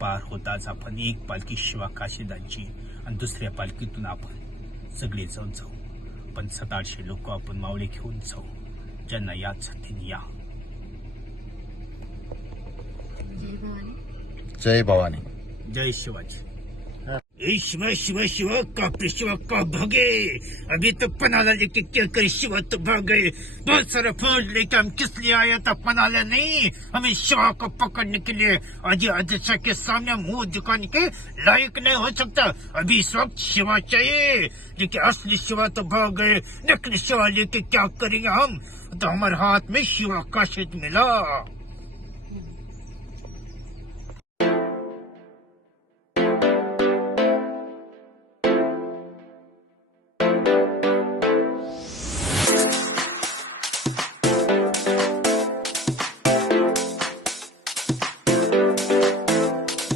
पार होताच आपण एक पालखी शिवा काशीदांची आणि दुसऱ्या पालखीतून आपण सगळे जाऊ. पण 700-800 लोक आपण मावळे घेऊन जाऊ. ज्यांना याद जातीने या. जय भवानी. जय शिवाजी. शिवा शिवा शिवा कापरे शिवा का भागे. अभी तो पनाला लेके क्या करे शिवा तो भाग गए. बहुत सारा फौज लेके हम किस लिए आया था. पनाला नहीं, हमें शिवा को पकड़ने के लिए. आज आदिशा के सामने मुंह दिखाने के लायक नहीं हो सकता. अभी इस वक्त शिवा चाहिए. लेकिन असली शिवा तो भाग गए. नकली शिवा लेके क्या करेंगे हम. तो हमारे हाथ में शिवा का शीट मिला.